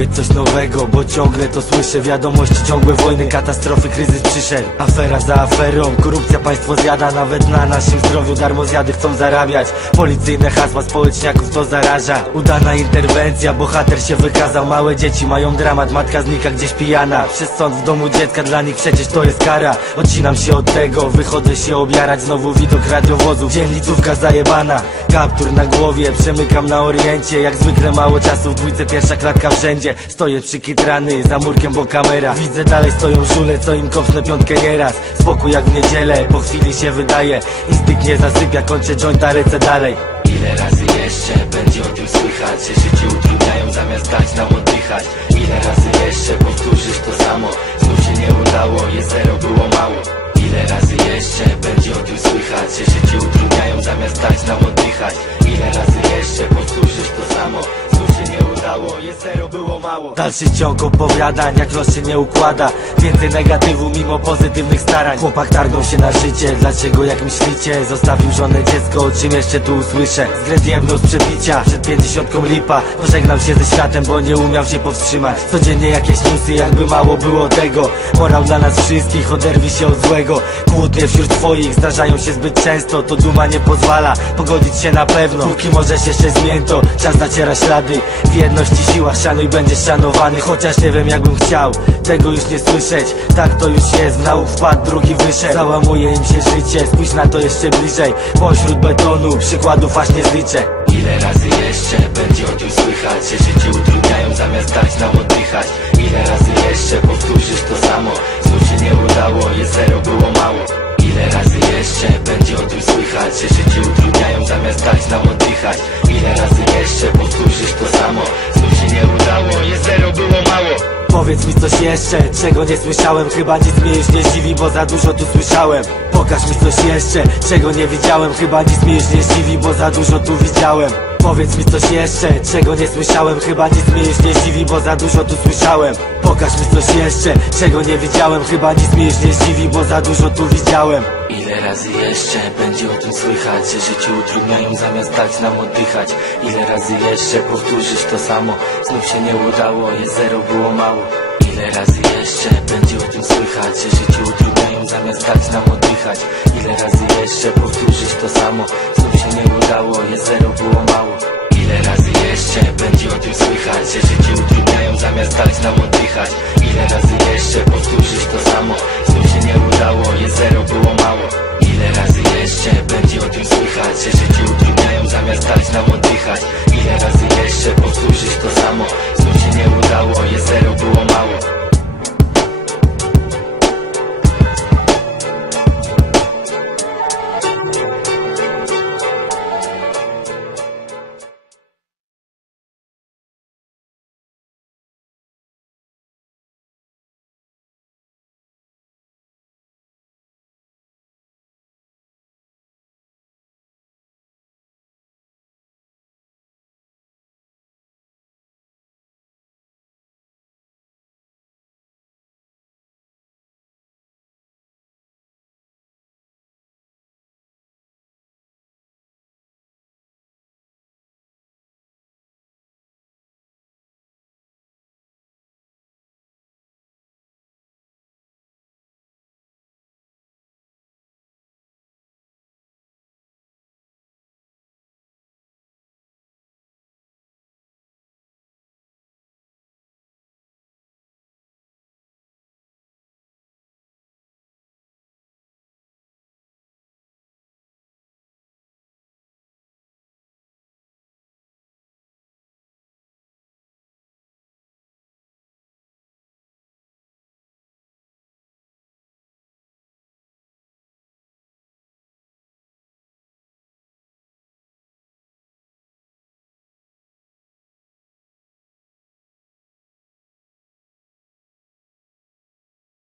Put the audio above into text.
być coś nowego Bo ciągle to słyszę. Wiadomości ciągłe wojny, katastrofy, kryzys przyszedł. Afera za aferą Korupcja państwo zjada. Nawet na naszym zdrowiu Darmo zjady chcą zarabiać. Policyjne hasła społeczniaków to zaraża. Udana interwencja Bohater się wykazał. Małe dzieci mają dramat Matka znika gdzieś pijana. Przez sąd w domu dziecka Dla nich przecież to jest kara. Odcinam się od tego Wychodzę się objarać. Znowu widok radiowozu Dzielnicówka zajebana Kaptur na głowie Przemykam na oriencie. Jak zwykle mało czasu W dwójce pierwsza klatka w rzędzie. Stoję przykitrany Za murkiem bo kamera. Widzę dalej stoją żule Co im kopnę piątkę nieraz. Spokój jak w niedzielę Po chwili się wydaje. Instynkt nie zasypia Kończę jointa lecę dalej. Ile razy jeszcze będzie o tym słychać Że życie utrudniają zamiast dać nam oddychać? Ile razy Dalszy ciąg opowiadań, jak los się nie układa. Więcej negatywu mimo pozytywnych starań. Chłopak targał się na życie, dlaczego jak myślicie? Zostawił żonę, dziecko, o czym jeszcze tu usłyszę? Zgrę jebnął z przebicia, przed pięćdziesiątką lipa. Pożegnał się ze światem, bo nie umiał się powstrzymać. Codziennie jakieś newsy, jakby mało było tego. Morał dla nas wszystkich, oderwij się od złego. Kłótnie wśród twoich zdarzają się zbyt często. To duma nie pozwala pogodzić się na pewno. Póki możesz jeszcze zmięto, czas zaciera ślady. W jedności siła, szanuj, będziesz Chociaż nie wiem jakbym chciał tego już nie słyszeć. Tak to już jest, w nauk wpadł, drugi wyszedł. Załamuje im się życie, spójrz na to jeszcze bliżej. Pośród betonu, przykładów aż nie zliczę. Ile razy jeszcze będzie o tym słychać? Że życie utrudniają zamiast dać nam oddychać. Ile razy jeszcze powtórzysz to samo? Znów się nie udało, jest zero, było mało. Ile razy jeszcze będzie o tym słychać? Że życie utrudniają zamiast dać nam oddychać. Ile razy jeszcze powtórzysz to samo Jest zero, było mało. Powiedz mi coś jeszcze, czego nie słyszałem. Chyba nic mnie już nie zdziwi, bo za dużo tu słyszałem. Pokaż mi coś jeszcze, czego nie widziałem. Chyba nic mnie już nie zdziwi, bo za dużo tu widziałem. Powiedz mi coś jeszcze, czego nie słyszałem. Chyba nic mnie już nie zdziwi, bo za dużo tu słyszałem. Pokaż mi coś jeszcze, czego nie widziałem. Chyba nic mnie już nie zdziwi, bo za dużo tu widziałem razy jeszcze będzie o tym słychać Że życie utrudniają zamiast dać nam oddychać. Ile razy jeszcze powtórzysz to samo Znów się nie udało, jest zero, było mało. Ile razy jeszcze będzie o tym słychać Że życie utrudniają zamiast dać nam oddychać. Ile razy jeszcze powtórzysz to samo Znów się nie udało, jest zero, było mało. Ile razy jeszcze będzie o tym słychać Że życie utrudniają zamiast dać nam oddychać. Ile razy